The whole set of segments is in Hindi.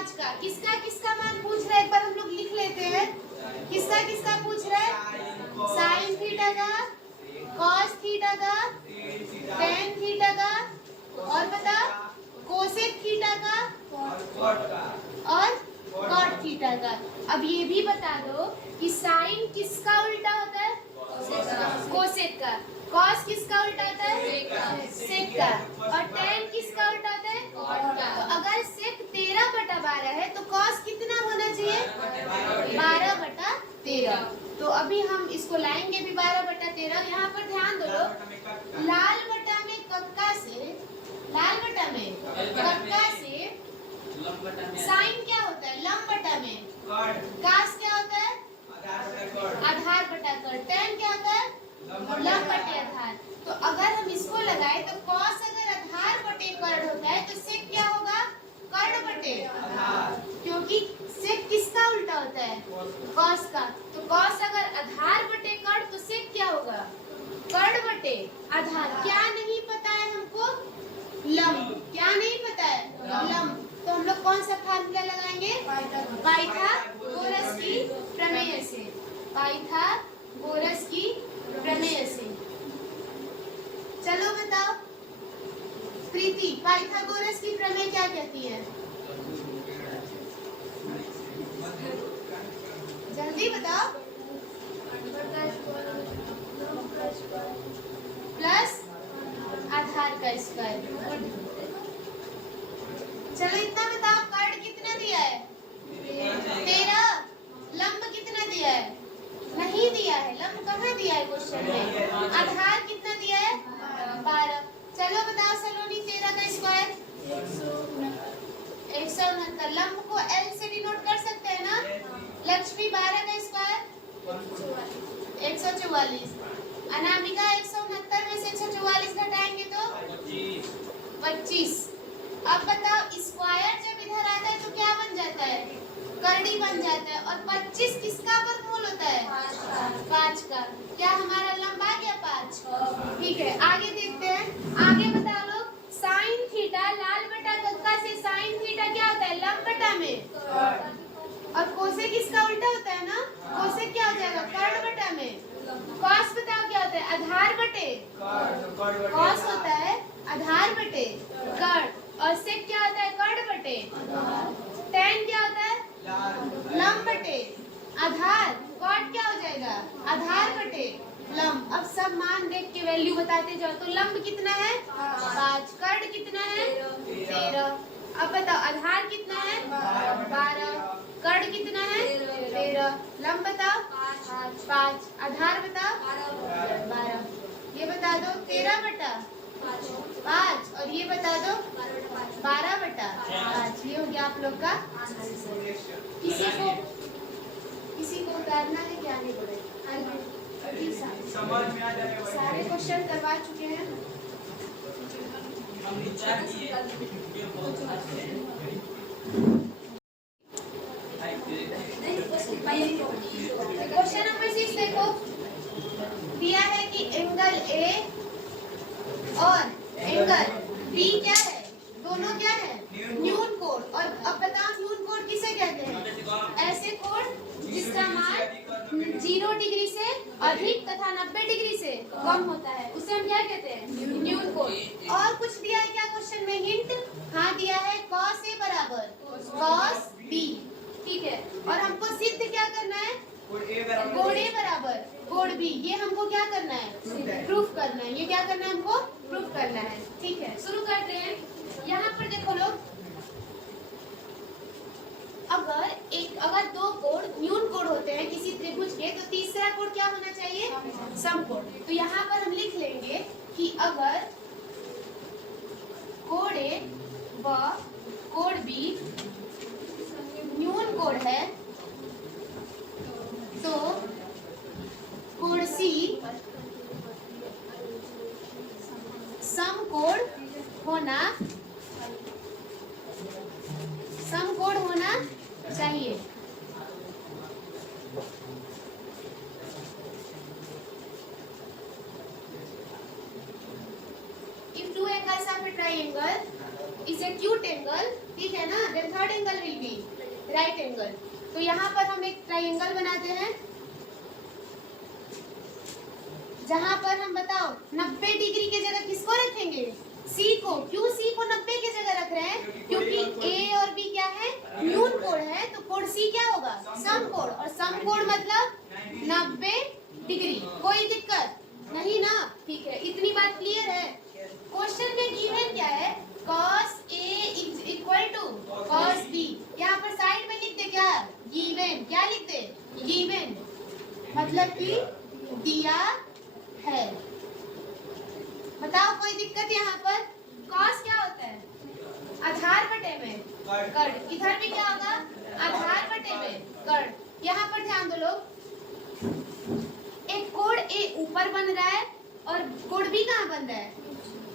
5 का। किसका किसका मान पूछ रहा है, एक बार हम लोग लिख लेते हैं। किसका किसका पूछ रहा है? साइन थीटा का, कॉस थीटा का, टेन थीटा का, और बता कोसेक थीटा का और कॉट थीटा का। अब ये भी बता दो कि साइन किसका उल्टा होता है? कोसेक का। कॉस किसका उल्टा होता है? सेक का। और टेन किसका उल्टा होता है? कॉट का। तो अगर सेक 13/12 है तो कॉस कितना होना चाहिए? 12/13। तो अभी हम इसको लाएंगे भी 12/13। यहाँ पर ध्यान दो लोग, लाल बटा में कक्का से, लाल बटा में कक्का से साइन क्या होता है? लंब बटा में कास क्या होता है? आधार बटा कर। टेन क्या होता है? लंब बटे आधार। तो अगर हम इसको लगाए तो कॉस अगर आधार बटे कर्ण होता है तो सेक क्या होगा? कर्ण बटे आधार। क्योंकि सेक किसका उल्टा होता है? कॉस का। तो कॉस अगर आधार बटे कर्ण तो सेक क्या होगा? कर्ण बटे आधार। क्या नहीं पता है हमको? लंब। क्या नहीं पता है? लंब। तो हम लोग कौन सा फार्मूला लगाएंगे? पाइथागोरस की प्रमेय से। पाइथागोरस की प्रमेय से। चलो बताओ प्रीति, पाइथागोरस की प्रमेय क्या कहती है? जल्दी बताओ। प्लस आधार का स्क्वायर। गुड। चलो इतना बताओ, कर्ण कितना दिया है? 13। लंब कितना दिया है? नहीं दिया है। लंब कहाँ दिया है क्वेश्चन में? आधार कितना दिया है? 12। चलो बताओ सलोनी, 13 का स्क्वायर 169। लंब को L से डिनोट कर सकते हैं ना? लक्ष्मी 12 का स्क्वायर 144। अनामिका 169 में से 144 घटाएंगे तो 25। अब बताओ स्क्वायर जब इधर आता है तो क्या बन जाता है? करनी बन जाता है। और 25 किसका वर्गमूल होता है? 5 का। क्या हमारा लंब आ गया 5? ठीक है, आगे देखते हैं। आगे बताओ लोग, साइन थीटा लाल बटा कक्का से साइन थीटा क्या होता है? लंब बटा में। और कोसेक किसका उल्टा होता है ना? कोसेक क्या हो जाएगा? कर्ण बटा में। कॉस बताओ क्या होता है? आधार बटे कॉस होता है आधार बटे कर्ण। और सेक क्या होता है? कर्ण बटे। टेन क्या होता है? लंब बटे आधार। कॉट क्या हो जाएगा? आधार बटे लंब। अब सब मान देख के वैल्यू बताते जाओ। तो लंब कितना है? 5। कर्ण कितना है? 13। अब बताओ आधार कितना है? 12। कर्ण कितना है? 13। लंब बताओ 5। आधार बताओ 12। ये बता दो 13/5। और ये बता दो 12/5। ये हो गया आप लोग का। किसी को उतारना है क्या? नहीं बोले सारे क्वेश्चन करवा चुके हैं। क्वेश्चन नंबर 6 देखो, दिया है कि एंगल ए और एंगल बी क्या है? दोनों क्या है? न्यून कोण। और अब बताओ न्यून कोण किसे कहते हैं? ऐसे कोण जिसका मान 0 डिग्री से अधिक तथा 90 डिग्री से कम होता है, उसे हम क्या कहते हैं? न्यून कोण। और कुछ दिया है क्या क्वेश्चन में? हिंट हाँ दिया है, cos A बराबर cos B। ठीक है, और हमको सिद्ध क्या करना है? कोण A बराबर कोण B। ये हमको क्या करना है? प्रूफ करना है। ये क्या करना है? हमको प्रूफ करना है। ठीक है, शुरू करते हैं। यहाँ पर देखो लोग, अगर दो कोण न्यून कोण होते हैं किसी त्रिभुज के, तो तीसरा कोण क्या होना चाहिए? समकोण। तो यहाँ पर हम लिख लेंगे कि अगर कोण A व कोण B न्यून कोण है तो कोण C समकोण होना चाहिए। If two angles of a triangle is is acute angle, ठीक है ना, then third angle will be right angle. तो यहाँ पर हम एक ट्राइंगल बनाते हैं जहां पर हम बताओ 90 डिग्री की जगह किसको रखेंगे, सी को। क्यों सी को 90 की जगह रख रहे हैं, क्योंकि ए और बी क्या है, न्यून कोण है, तो कोण सी क्या होगा, समकोण, और समकोण मतलब 90 डिग्री। कोई दिक्कत नहीं ना, ठीक है, इतनी बात क्लियर है। क्वेश्चन में गिवन क्या है, cos A is equal to cos B। यहाँ पर साइड में लिख दे क्या, गिवन, क्या लिख दे, गिवन, मतलब कि दिया है। बताओ कोई दिक्कत यहाँ पर। cos क्या होता है, आधार बटे में कर्ण, इधर भी क्या होगा, आधार बटे में कर्ण। यहाँ पर ध्यान दो लोग, एक कोण A ऊपर बन रहा है और कोण B कहाँ बन रहा है,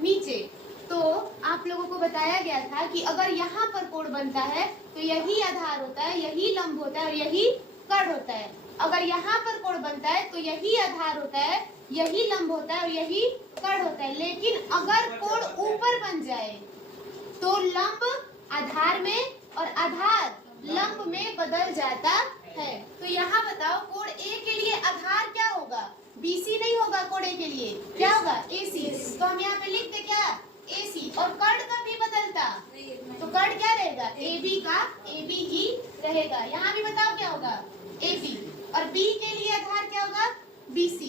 नीचे। तो आप लोगों को बताया गया था कि अगर यहाँ पर कोण बनता है तो यही आधार होता है, यही लंब होता है और यही कर्ण होता है। अगर यहाँ पर कोण बनता है तो यही आधार होता है, यही लंब होता है और यही कर्ण होता है। लेकिन अगर कोण ऊपर बन जाए तो लंब आधार में और आधार लंब में बदल जाता है। तो यहाँ बताओ कोण ए के लिए आधार क्या होगा, BC नहीं होगा, कोण ए के लिए क्या होगा, AC। तो हम यहाँ पे लिखते क्या, AC। और कर्ण का भी बदलता, तो कर्ण क्या रहेगा, AB का AB ही रहेगा। यहाँ भी बताओ क्या होगा, AB। और B के लिए आधार क्या होगा, BC।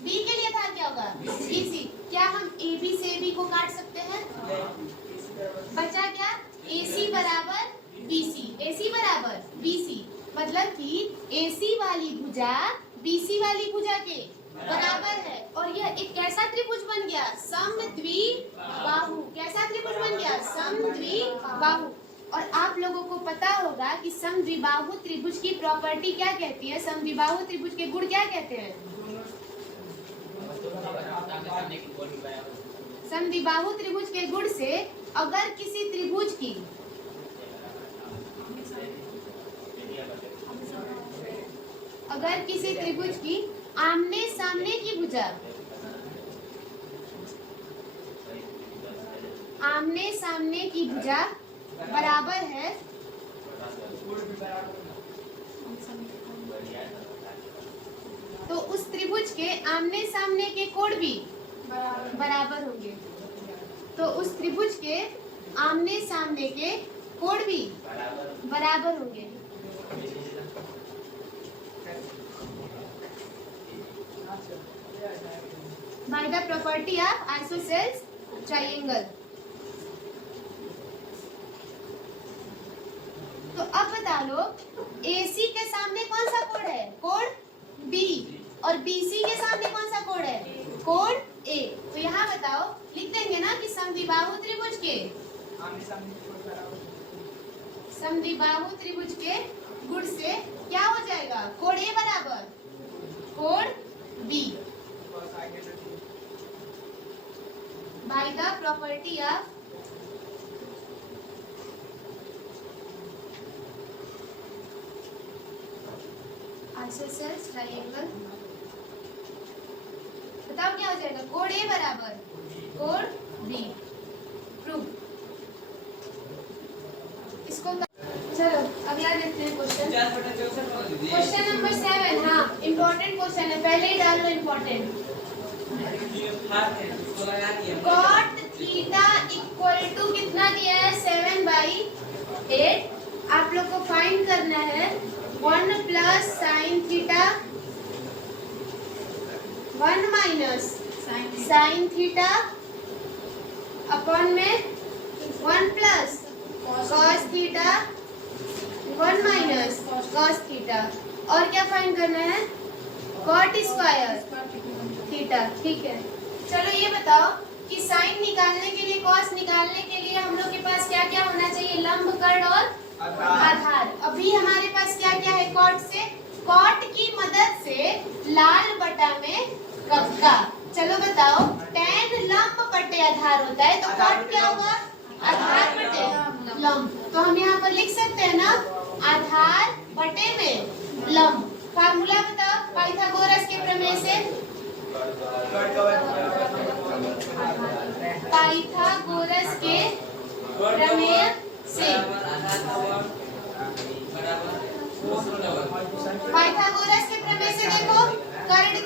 B के लिए आधार क्या होगा, BC। क्या हम AB से AB को काट सकते हैं, बचा क्या, AC बराबर BC, AC बराबर BC, मतलब कि AC वाली भुजा BC वाली भुजा के बराबर है। और यह एक कैसा त्रिभुज बन गया, समद्विबाहु। कैसा त्रिभुज बन गया, समद्विबाहु। और आप लोगों को पता होगा कि समद्विबाहु त्रिभुज की प्रॉपर्टी क्या कहती है, समद्विबाहु त्रिभुज के गुण क्या कहते हैं। समद्विबाहु त्रिभुज के गुण से अगर किसी त्रिभुज की आमने सामने की भुजा, आमने सामने की भुजा बराबर है, तो उस त्रिभुज के आमने सामने के कोण भी बराबर होंगे। तो उस त्रिभुज के आमने सामने के कोण भी बराबर होंगे। By the property of isosceles triangle। तो अब बता लो AC के सामने कौन सा कोण है, कोण B, और BC के सामने कौन सा कोण है, कोण A। तो यहाँ बताओ, लिख देंगे ना कि समद्विबाहु त्रिभुज के गुण से क्या हो जाएगा, कोण A बराबर कोण B। By the property of isosceles triangle, बताओ क्या हो जाएगा, कोण A बराबर कोण B। प्रूव। इसको चलो अगला देखते हैं क्वेश्चन। Question number 7। हाँ इम्पोर्टेंट क्वेश्चन है, पहले ही डाल लो important. Cot theta equal to कितना दिया है, 7/8। आप लोग को फाइंड करना है 1 plus sine theta 1 minus sine theta upon में 1 plus cos theta 1 minus cos theta. और क्या फाइंड करना है, कॉट स्क्वायर थीटा। ठीक है, चलो ये बताओ कि साइन निकालने के लिए, कॉस निकालने के लिए हम लोग के पास क्या क्या होना चाहिए, लंब, कर्ण और आधार। अभी हमारे पास क्या क्या है, कॉट से, कॉट की मदद से लाल बटा में कक्का। चलो बताओ, tan लंब बटे आधार होता है, तो कॉट क्या होगा, आधार बटे लंब। तो हम यहाँ पर लिख सकते हैं ना, आधार बटे में लंब। फार्मूला बताओ पाइथागोरस के प्रमेय से, पाइथागोरस के प्रमेय से। पाइथागोरस के प्रमेय से देखो, कर्ण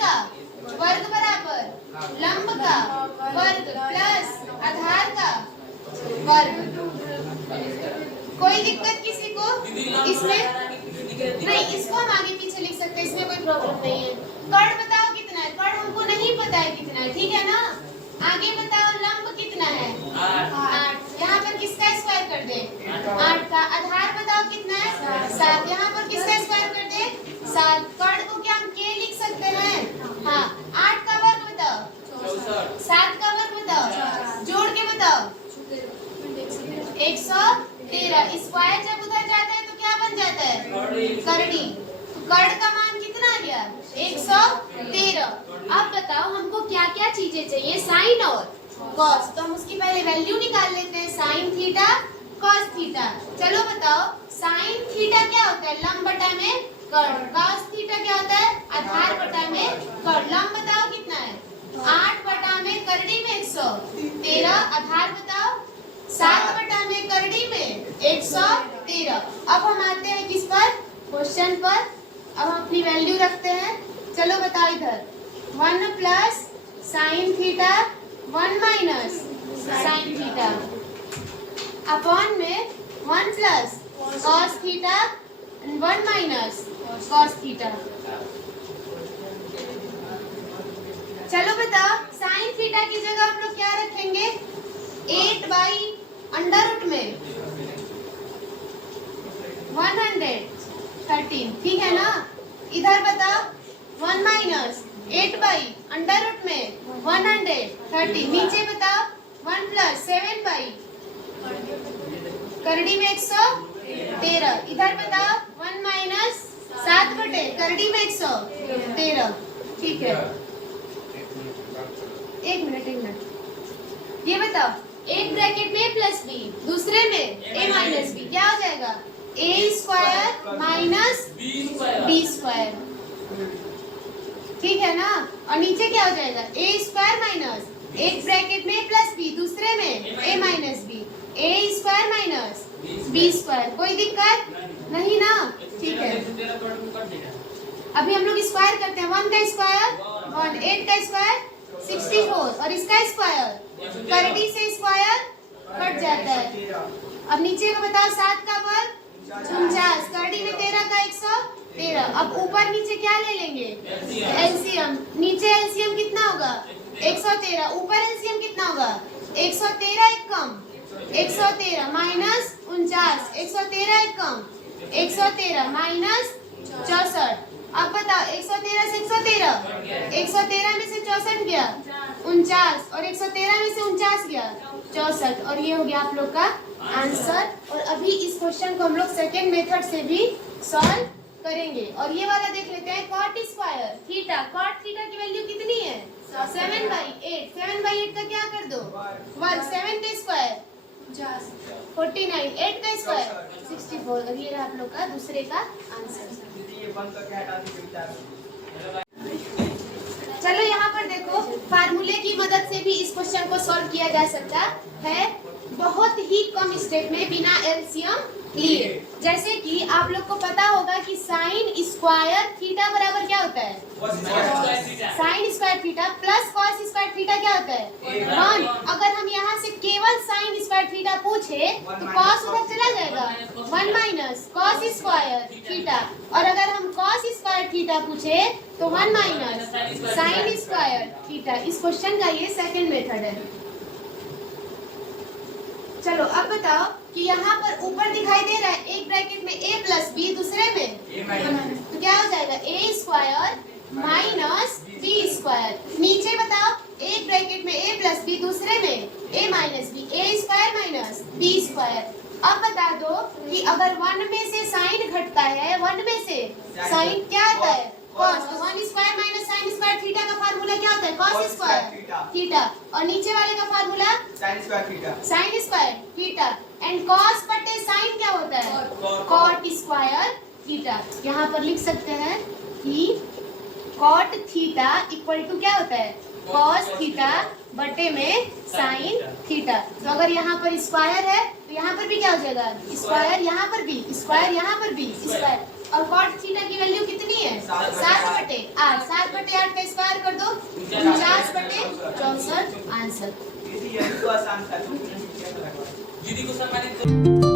का वर्ग बराबर लंब का वर्ग प्लस आधार का वर्ग। कोई दिक्कत किसी को इसमें? नहीं, इसको हम आगे पीछे लिख सकते हैं, इसमें कोई प्रॉब्लम नहीं है। कर्ण बताओ कितना है? कर्ण हमको नहीं पता है कितना है, ठीक है ना। आगे बताओ लंब कितना है? 8। यहाँ पर किसका स्क्वायर कर दे? 8 का। आधार बताओ कितना है? 7। यहाँ पर किसका स्क्वायर कर दे? 7। कर्ण को क्या हम k लिख सकते हैं? हाँ। 8 का वर्ग बताओ, 7 का वर्ग बताओ, जोड़ के बताओ। 113। स्क्वायर जब उधर जाता है तो क्या बन जाता है? करड़ी। कर्ण का मान कितना आ गया? 113। अब बताओ हमको क्या क्या चीजें चाहिए? साइन और कॉस। तो हम उसकी पहले वैल्यू निकाल लेते हैं, साइन थीटा कॉस थीटा। चलो बताओ, साइन थीटा क्या होता है? लंब बटा में कर्ण। कॉस थीटा क्या होता है? आधार बटा में कर्ण। लंब बताओ कितना है? 8 बटा में करड़ी में 113। आधार बताओ 7 बटा में करड़ी में 113। अब हम आते हैं किस पर? क्वेश्चन पर। अब हम अपनी वैल्यू रखते हैं। चलो बताओ इधर 1 plus sine theta 1 minus sine theta upon में 1 plus cos theta 1 minus cos theta. चलो बताओ, साइन थीटा की जगह हम लोग क्या रखेंगे? 8 बाई अंडर रूट में 113, ठीक है ना। इधर बताओ 1 माइनस 8 बाई अंडर रूट में 130। नीचे बताओ 1 प्लस 7 बाई करड़ी में 113। इधर बताओ 1 माइनस 7 बटे करड़ी में 113, ठीक है। एक मिनट। ये बताओ, एक ब्रैकेट में प्लस बी, दूसरे में ए माइनस बी, क्या हो जाएगा? ए स्क्वायर माइनस बी स्क्वायर, ठीक है ना। और नीचे क्या हो जाएगा? ए स्क्वायर माइनस, एक ब्रैकेट में प्लस बी, दूसरे में ए माइनस बी, ए स्क्वायर माइनस बी स्क्वायर। कोई दिक्कत नहीं ना, ठीक है। अभी हम लोग स्क्वायर करते हैं। 1 का स्क्वायर 1, 8 का स्क्वायर 64 और इसका स्क्वायर करड़ी से स्क्वायर कट जाता है। अब नीचे को बताओ 7 का वर्ग 49, करड़ी में 13 का 113। अब ऊपर नीचे क्या ले लेंगे? एलसीएम। नीचे एलसीएम कितना होगा? 113। ऊपर एलसीएम कितना होगा? 113 एक कम 113 माइनस 49, 113 एक कम 113 माइनस 64। अब बताओ 113 से 113 में से 64 गया 49 और 113 में से 49 गया 64 और ये हो गया आप लोग का आंसर। और अभी इस क्वेश्चन को हम लोग सेकेंड मेथड से भी सॉल्व करेंगे। और ये वाला देख लेते हैं, cot square theta. Cot theta की वैल्यू कितनी है? 7/8। 7/8 का क्या कर दो? वर्ग। 7 का स्क्वायर 49, 8 का स्क्वायर 64 और ये रहा आप लोग का दूसरे का आंसर। चलो यहाँ पर देखो, फार्मूले की मदद से भी इस क्वेश्चन को सॉल्व किया जा सकता है, बहुत ही कम स्टेप में बिना एलसीएम लिए। जैसे कि आप लोग को पता होगा कि साइन स्क्वायर थीटा बराबर क्या होता है? Sign square theta plus cos square theta क्या होता है? 1। अगर हम यहाँ से केवल साइन स्क्वायर थीटा पूछे तो कॉस उधर चला जाएगा 1 माइनस कॉस स्क्वायर थीटा। और अगर हम कॉस स्क्वायर थीटा पूछे तो 1 माइनस साइन स्क्वायर थीटा। इस क्वेश्चन का ये सेकंड मेथड है। चलो अब बताओ कि यहाँ पर ऊपर दिखाई दे रहा है एक ब्रैकेट में a प्लस बी, दूसरे में तो क्या हो जाएगा? a square minus B square. नीचे बताओ एक ब्रैकेट में a प्लस बी, दूसरे में a minus B, a square minus B square. अब बता दो कि अगर 1 में से साइन घटता है, 1 में से साइन क्या आता है? कॉस। तो 1 square minus sine square theta का फार्मूला क्या होता है? Cos square theta. और नीचे वाले का formula sine square theta. And cos बटे साइन क्या होता है? Cot square theta. यहाँ पर लिख सकते हैं कि कॉट थीटा इक्वल टू क्या होता है? कॉस थीटा बटे में साइन थीटा। तो अगर यहाँ पर स्क्वायर है तो यहाँ पर भी क्या हो जाएगा, स्क्वायर यहाँ पर भी, स्क्वायर यहाँ पर भी स्क्वायर। और कॉट थीटा की वैल्यू कितनी है, 7/8। 7/8 का स्क्वायर कर दो, 49/64 आंसर। दीदी को सम्मानित